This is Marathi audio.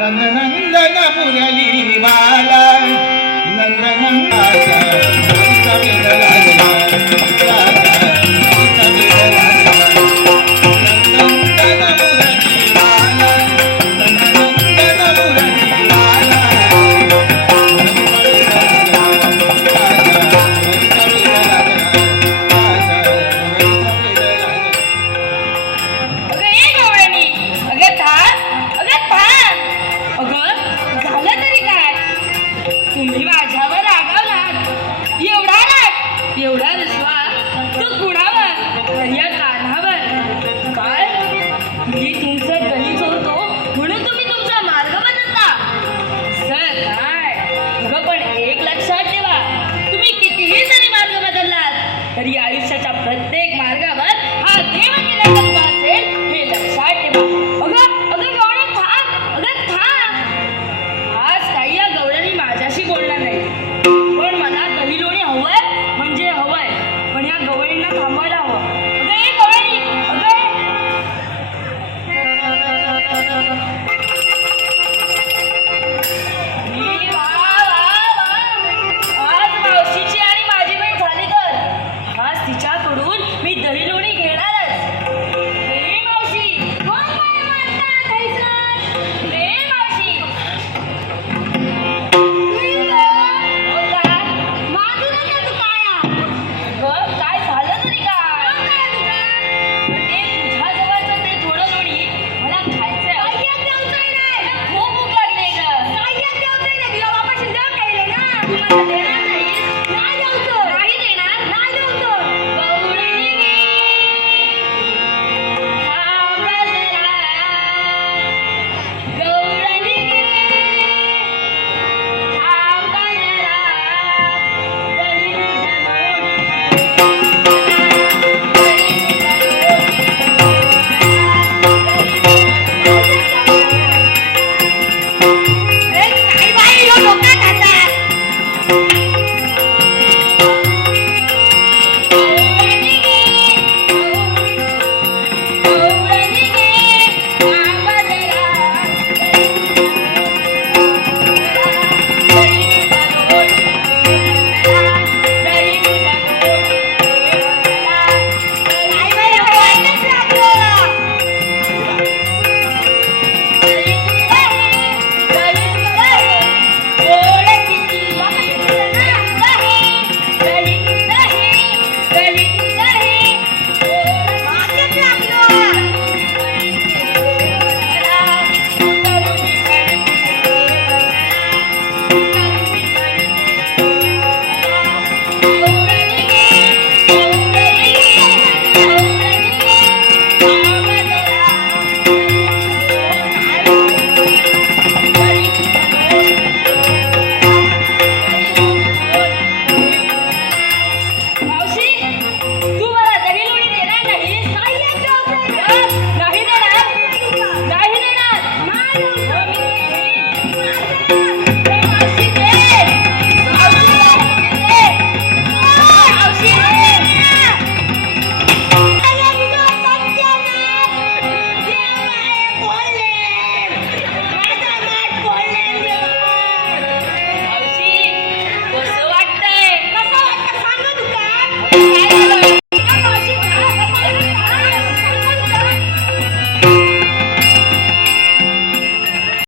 Nandanandan Murli Bala नंदनंदाचा Aqui fichada por un